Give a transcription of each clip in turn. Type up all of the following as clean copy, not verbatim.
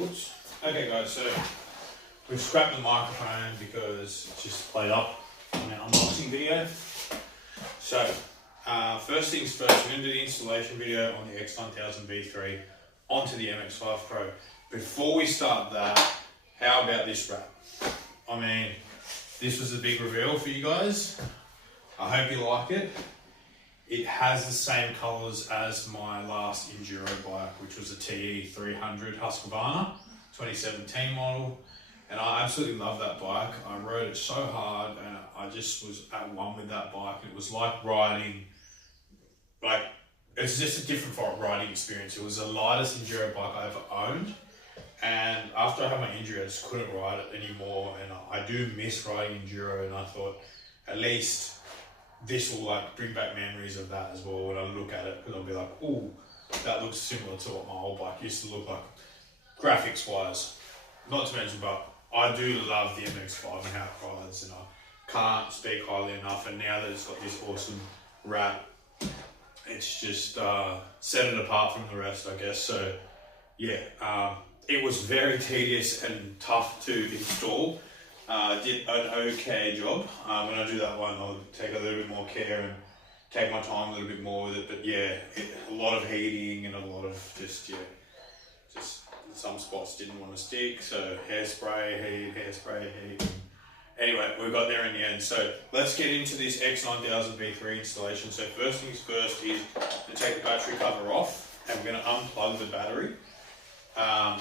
Oops. Okay guys, so we've scrapped the microphone because it's just played up on our unboxing video. So, first things first, we're going to do the installation video on the X-9000 V3 onto the MX5 Pro. Before we start that, how about this wrap? I mean, this was a big reveal for you guys. I hope you like it. It has the same colours as my last Enduro bike, which was a TE 300 Husqvarna 2017 model. And I absolutely love that bike. I rode it so hard and I just was at one with that bike. It was like riding, it's just a different riding experience. It was the lightest Enduro bike I ever owned. And after I had my injury, I just couldn't ride it anymore. And I do miss riding Enduro, and I thought at least this will bring back memories of that as well when I look at it, because I'll be like, oh, that looks similar to what my old bike used to look like, graphics wise. Not to mention, but I do love the MX5 and how it rides, and I can't speak highly enough. And now that it's got this awesome wrap, it's just set it apart from the rest, I guess. So yeah, it was very tedious and tough to install. Did an okay job. When I do that one, I'll take a little bit more care and take my time a little bit more with it. But yeah, a lot of heating and a lot of just some spots didn't want to stick. So hairspray, heat. Anyway, we got there in the end. So let's get into this X-9000 V3 installation. So first things first is to take the battery cover off, and we're going to unplug the battery.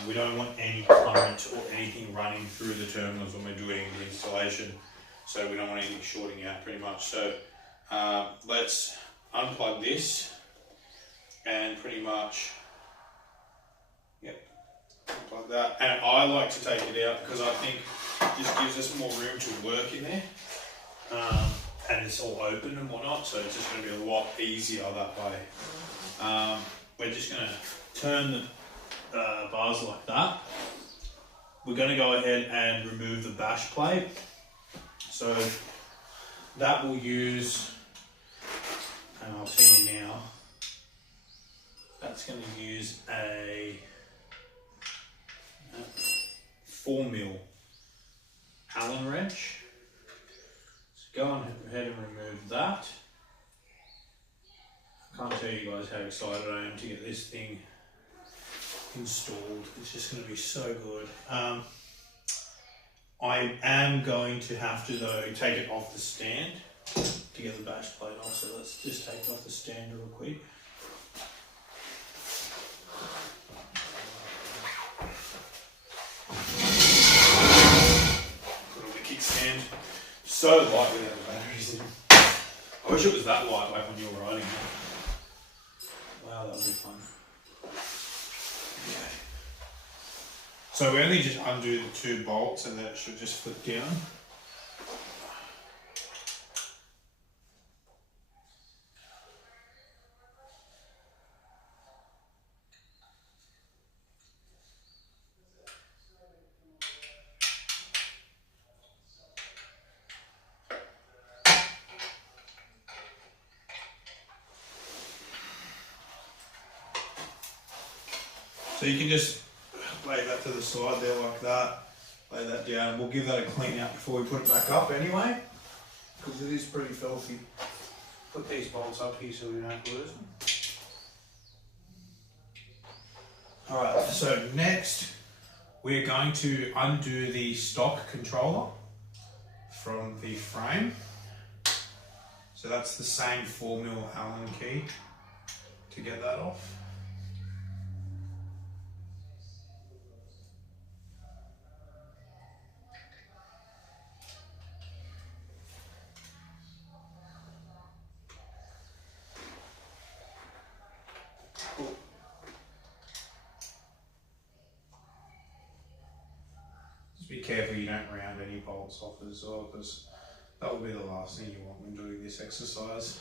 We don't want any current or anything running through the terminals when we're doing the installation, so we don't want anything shorting out pretty much. So let's unplug this and pretty much, yep, unplug that. And I like to take it out because I think it just gives us more room to work in there, and it's all open and whatnot, so it's just going to be a lot easier that way. We're just going to turn the bars like that. We're going to go ahead and remove the bash plate. So that will use, and I'll tell you now, that's going to use a 4mm Allen wrench. So go on ahead and remove that. I can't tell you guys how excited I am to get this thing installed. It's just going to be so good. I am going to have to though take it off the stand to get the bash plate off, so let's just take it off the stand real quick. Put on the kickstand. So light without the batteries in. I wish it was that light like when you were riding it. Wow, that would be fun. Yeah. So we only just undo the 2 bolts and then it should just flip down. So you can just lay that to the side there like that, lay that down. We'll give that a clean out before we put it back up anyway, because it is pretty filthy. Put these bolts up here so we don't lose them. Alright, so next we're going to undo the stock controller from the frame. So that's the same 4mm Allen key to get that off. Be careful you don't round any bolts off as well, because that will be the last thing you want when doing this exercise.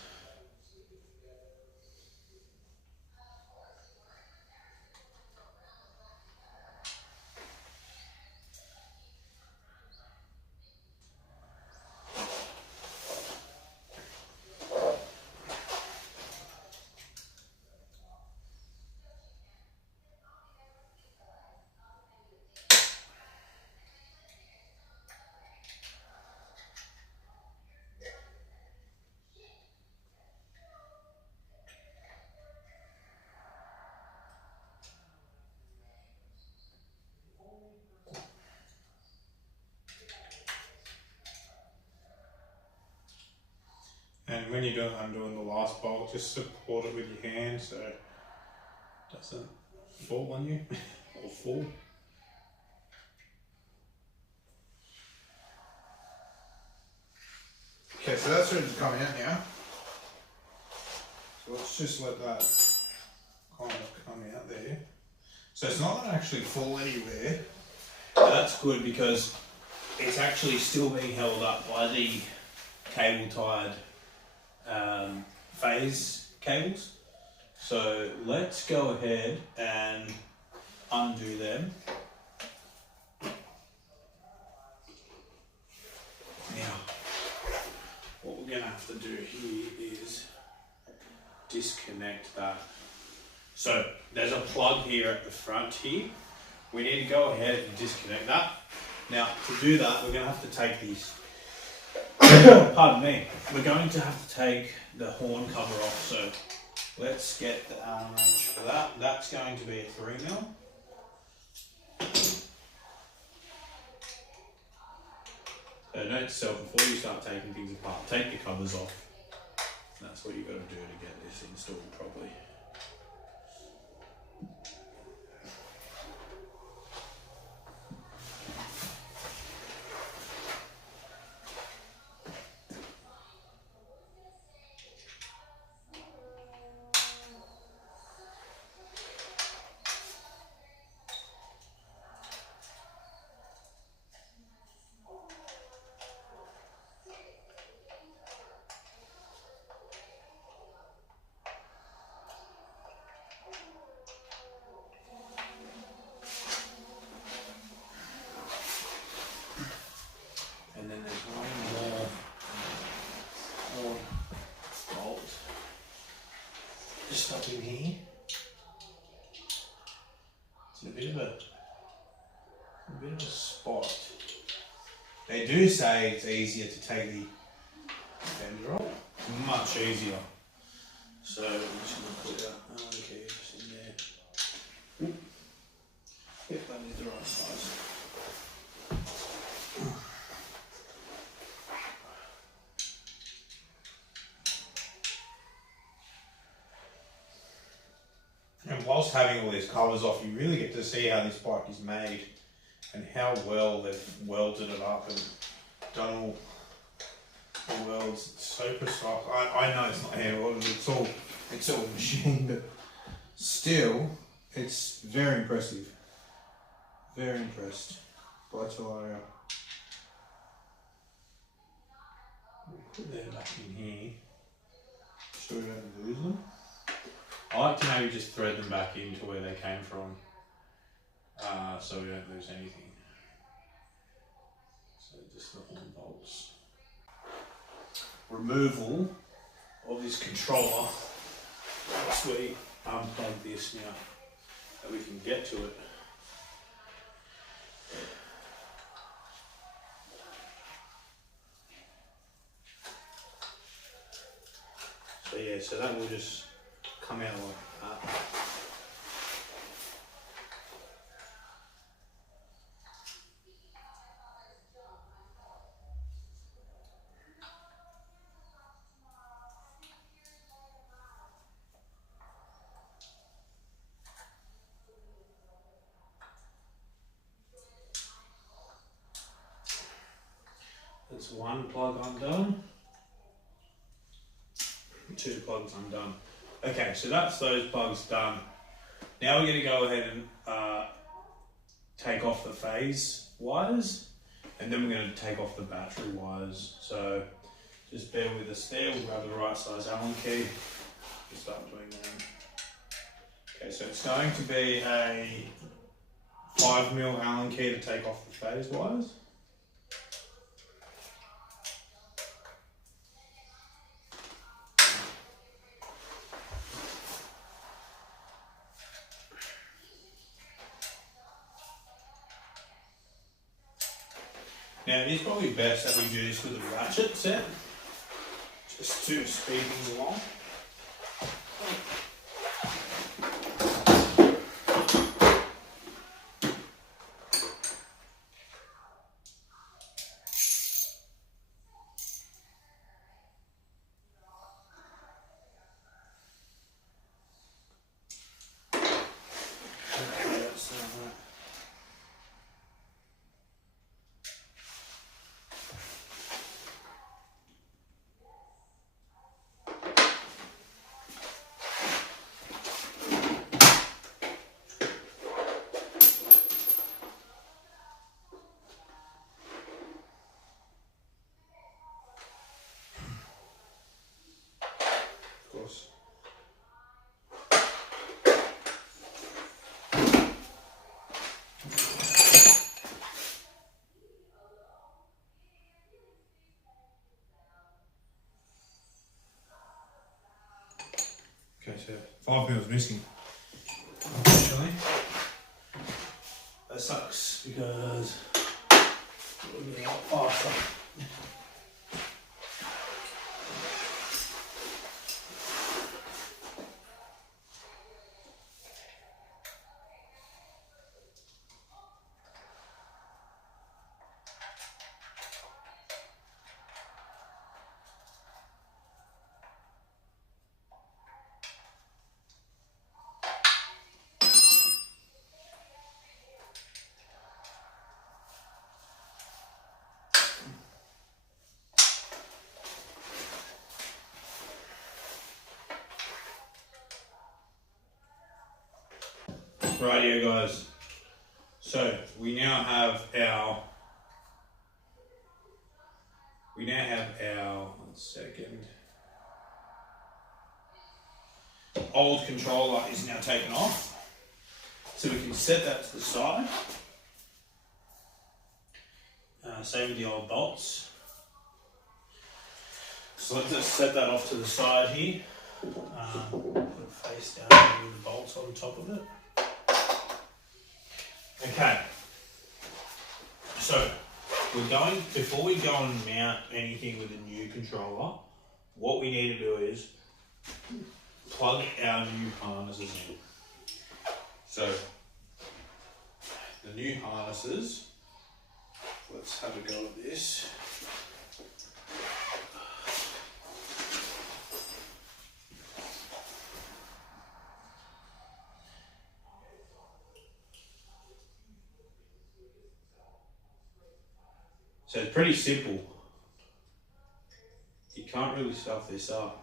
when you're undoing the last bolt, just support it with your hand so it doesn't fall on you or fall. Okay, so that's ready to come out now. So let's just let that kind of come out there. So it's not going to actually fall anywhere. That's good because it's actually still being held up by the cable tied phase cables. So let's go ahead and undo them. Now, what we're going to have to do here is disconnect that. So there's a plug here at the front here. We need to go ahead and disconnect that. Now to do that, we're going to have to take these, pardon me, we're going to have to take the horn cover off. So let's get the Allen wrench for that. That's going to be a 3mm. So note to self, before you start taking things apart, take the covers off. That's what you've got to do to get this installed properly. And then there's one more bolt just up in here. It's a bit of a spot. They do say it's easier to take the fender off. Much easier. So I'm just going to put our keys in there. Oop. Yep, that is the right size. And whilst having all these covers off, you really get to see how this bike is made and how well they've welded it up and done all the welds. It's so precise. I know it's not hand welded, it's all machine, but still, it's very impressive. Very impressed by Talaria. We'll put them back in here so we don't lose them. I like to maybe just thread them back into where they came from, so we don't lose anything. So just the horn bolts. Removal of this controller. Once we unplug this now, that we can get to it. So yeah, so that will just come out like that. That's one plug undone. 2 plugs undone. Okay, so that's those plugs done. Now we're going to go ahead and take off the phase wires, and then we're going to take off the battery wires. So just bear with us there. We'll grab the right size Allen key. Just start doing them. Okay, so it's going to be a 5mm Allen key to take off the phase wires. Now it is probably best that we do this with a ratchet set, just to speed things along. 5 mils missing. Unfortunately. That sucks because it would be a lot faster. Rightio guys, so we now have our, one second, old controller is now taken off, so we can set that to the side, same with the old bolts. So let's just set that off to the side here, put it face down with the bolts on top of it. Okay, so before we go and mount anything with a new controller, what we need to do is plug our new harnesses in. So the new harnesses, let's have a go at this. So it's pretty simple. You can't really stuff this up.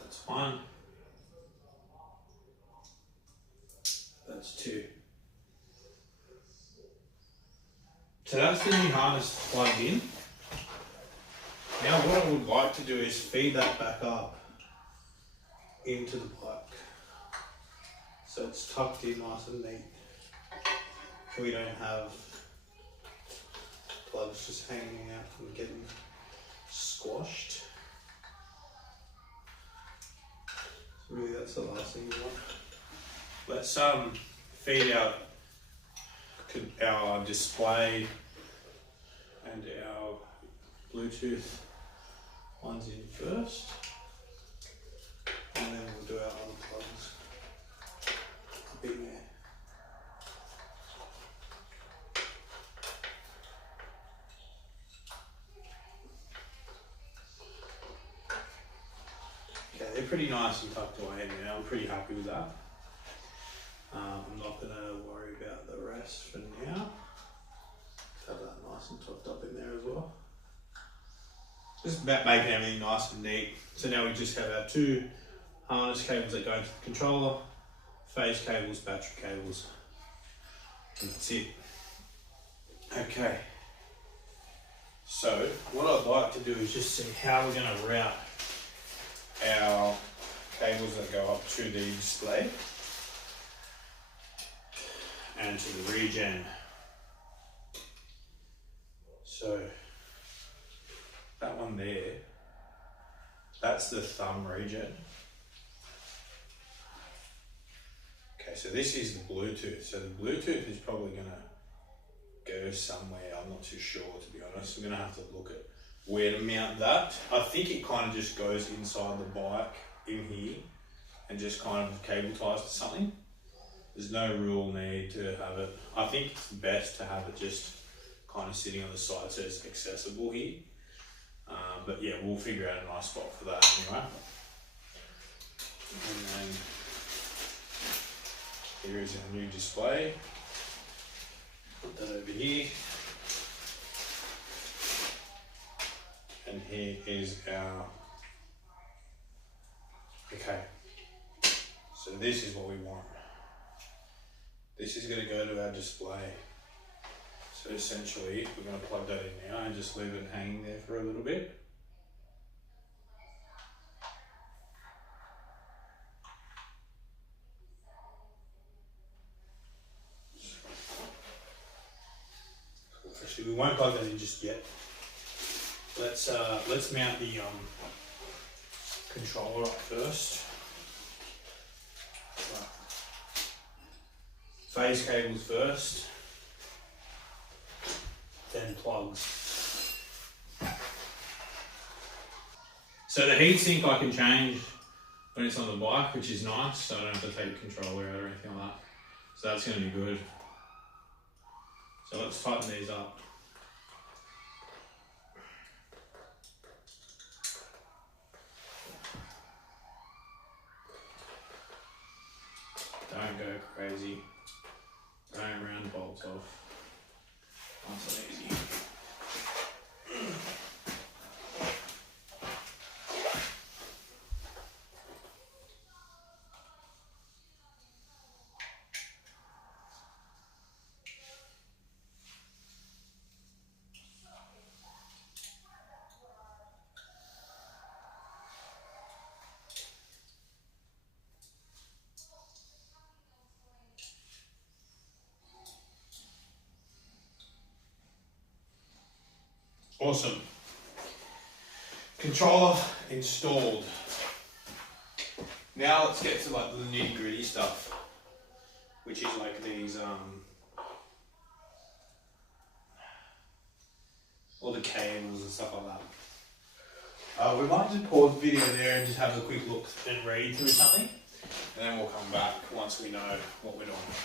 That's one. That's two. So that's the new harness plugged in. Now what I would like to do is feed that back up into the bike. So it's tucked in nice and neat. So we don't have plugs just hanging out and getting squashed. So really that's the last thing you want. Let's feed our display and our Bluetooth ones in first, and then we'll do our other plugs up in there. Okay, they're pretty nice and tucked away now. I'm pretty happy with that. I'm not going to worry about the rest for now. Have that nice and tucked up in there as well. Just about making everything nice and neat. So now we just have our two harness cables that go into the controller, phase cables, battery cables, and that's it. Okay. So what I'd like to do is just see how we're going to route our cables that go up to the display and to the regen. So that one there, that's the thumb regen. Okay, so this is the Bluetooth. So the Bluetooth is probably gonna go somewhere, I'm not too sure to be honest. We're gonna have to look at where to mount that. I think it kind of just goes inside the bike in here and just kind of cable ties to something. There's no real need to have it. I think it's best to have it just kind of sitting on the side so it's accessible here. But yeah, we'll figure out a nice spot for that anyway. And then here is our new display. Put that over here. And here is our, okay. So this is what we want. This is going to go to our display. So essentially, we're going to plug that in now and just leave it hanging there for a little bit. Actually, we won't plug that in just yet. Let's mount the controller up first. Phase cables first, then plugs. So the heatsink I can change when it's on the bike, which is nice, so I don't have to take the controller out or anything like that. So that's going to be good. So let's tighten these up. Don't go crazy. Don't round bolts off. Nice and easy. Awesome. Controller installed. Now let's get to like the nitty gritty stuff, which is like these all the cables and stuff like that. We might just pause the video there and just have a quick look and read through something, and then we'll come back once we know what we're doing.